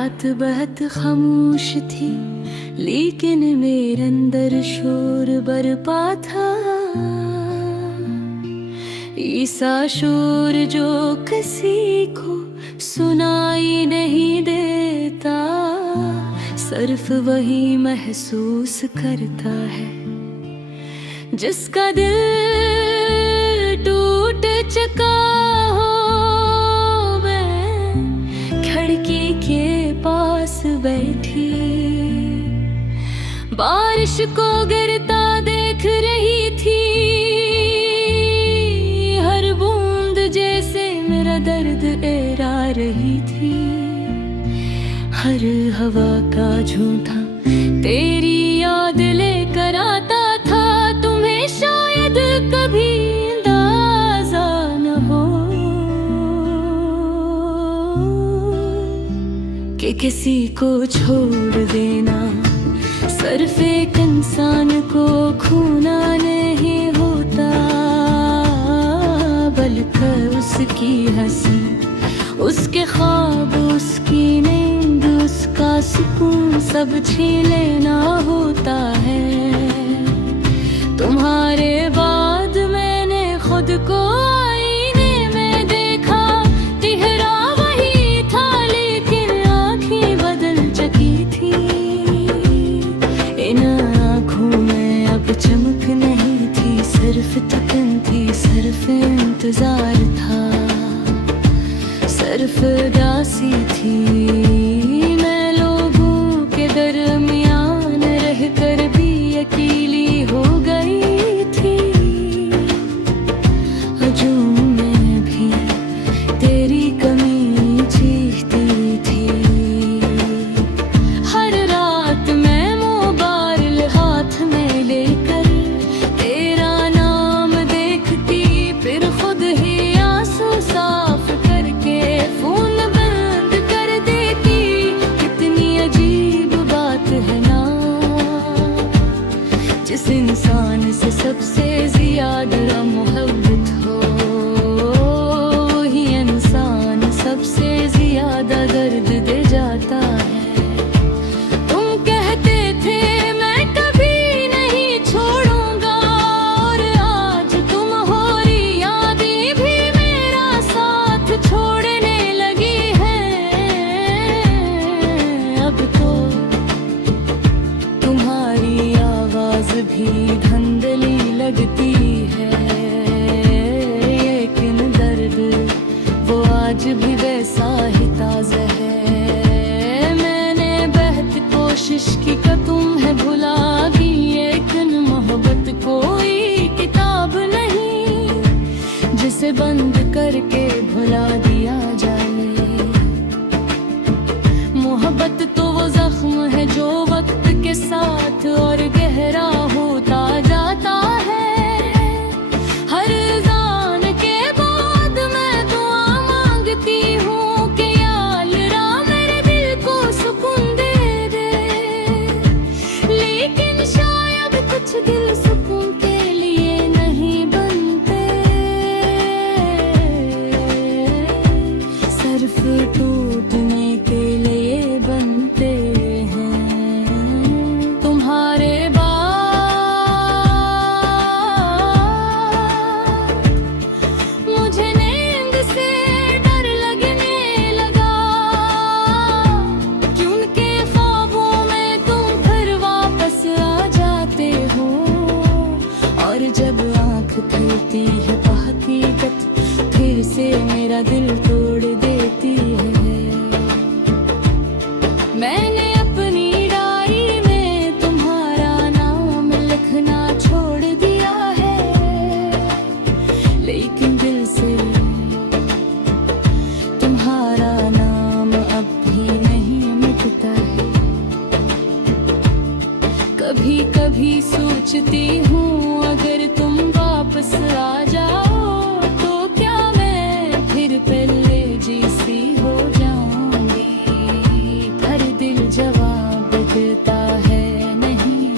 रात बहुत खामोश थी, लेकिन मेरे अंदर शोर बरपा था। ऐसा शोर जो किसी को सुनाई नहीं देता, सिर्फ वही महसूस करता है जिसका दिल टूट चुका हो। मैं खिड़की के पास बैठी बारिश को गिरता देख रही थी। हर बूंद जैसे मेरा दर्द एरा रही थी। हर हवा का झूठा तेरी याद लेकर आता था। तुम्हें शायद कभी अंदाजा न हो कि किसी को छोड़ देना सिर्फ एक इंसान को खोना नहीं होता, बल्कि उसकी हंसी, उसके ख्वाब, उसकी नींद, उसका सुकून सब छीन लेना होता है। तुम्हारे बाद मैंने खुद को आईने में देखा, चेहरा वही था लेकिन आँखें बदल चुकी थी। इन आँखों में अब चमक नहीं थी, सिर्फ थकन थी, सिर्फ इंतजार था, सिर्फ उदासी थी। मैं लोगों के दरमियान रहकर भी अकेली हो गई थी। हजूम में भी तेरी कमी चीखती थी। हर रात मैं मोबाइल हाथ में लेकर तेरा नाम देखती, फिर खुद ही आंसू साफ करके फोन बंद कर देती। कितनी अजीब बात है ना, जिस इंसान से सबसे ज्यादा मोहब्बत हो, वही इंसान सबसे ज्यादा दर्द दे जाता है। तुम कहते थे मैं कभी नहीं छोड़ूंगा, और आज तुम हो रही यादें भी मेरा साथ छोड़ने लगी है। अब तो तुम्हारी आवाज भी धुंधली लगती है, लेकिन दर्द वो आज भी वैसा ही ताज़ा है। मैंने बहुत कोशिश की कि तुम्हें भुला दी, लेकिन मोहब्बत कोई किताब नहीं जिसे बंद करके भुला दिया जाए। मोहब्बत तो वो जख्म है जो वक्त के साथ और गहरा होता जाता है। हर अज़ान के बाद मैं दुआ मांगती हूँ कि या अल्लाह मेरे दिल को सुकून दे दे, लेकिन शायद कुछ दिल सुकून के लिए नहीं बनते, सिर्फ टूटने के लिए बनते हैं। तुम्हारे बाद मुझे नींद से डर लगने लगा, कि उनके ख्वाबों में तुम फिर वापस आ जाते हो। और जब आँख खुलती है तो हकीकत फिर से मेरा दिल तोड़ देती है। मैंने अपनी डायरी में तुम्हारा नाम लिखना छोड़ दिया है, लेकिन दिल से तुम्हारा नाम अब भी नहीं मिटता है। कभी कभी सोचती हूँ अगर तुम वापस आ जाओ तो क्या मैं फिर पहले जैसी हो जाऊंगी। पर दिल जवाब देता है नहीं,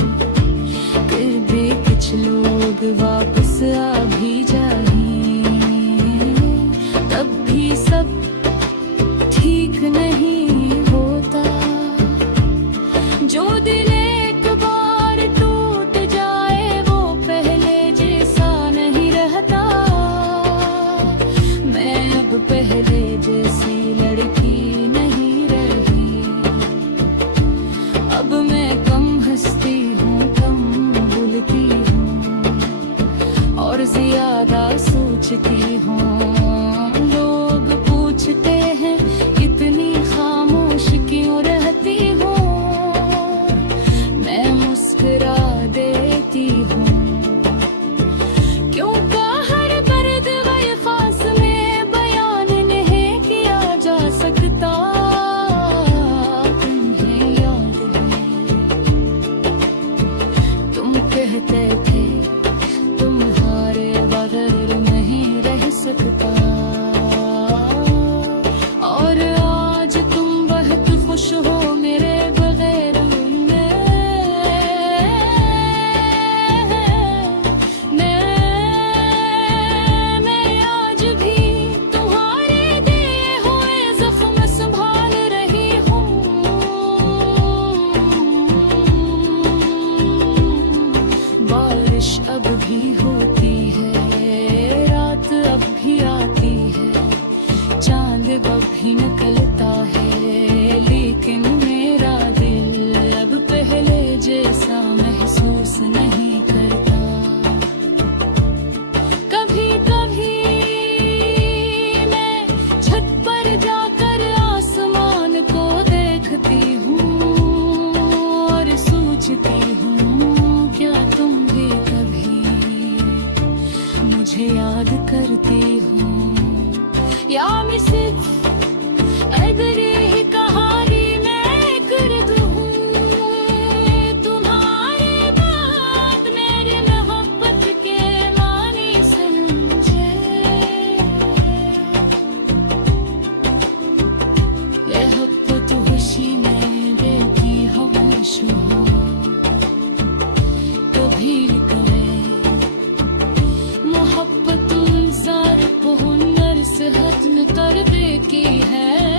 फिर भी कुछ लोग वापस आ भी जाएं, तब भी सब ठीक नहीं होता। और ज्यादा सोचती हूँ। लोग पूछते हैं इतनी खामोश क्यों रहती हूँ, मैं मुस्कुरा देती हूँ। क्यों का हर दर्द व अल्फाज में बयान नहीं किया जा सकता। तुम्हें याद है तुम कहते थे तुम्हारे बगैर नहीं रह सकता, और आज तुम बहुत खुश हो मेरे बगैर। मैं आज भी तुम्हारे दिए हुए जख्म संभाल रही हूँ। बारिश अब भी होती है, रात अब भी आती है, चांद अब भी निकलता है, लेकिन मेरा दिल अब पहले जैसा महसूस नहीं करता। कभी कभी मैं छत पर जाकर आसमान को देखती हूँ और सोचती हूँ क्या तुम भी कभी मुझे याद करती हो, या मैं सिर्फ अगर ही कहानी मैं कर दूँ तुम्हारे बाद मेरे मोहब्बत के मानी समझे। मोहब्बत खुशी में देती हवश हो, कभी कवे मोहब्बत ज़ार बहु नर सेहत में तरबे की है।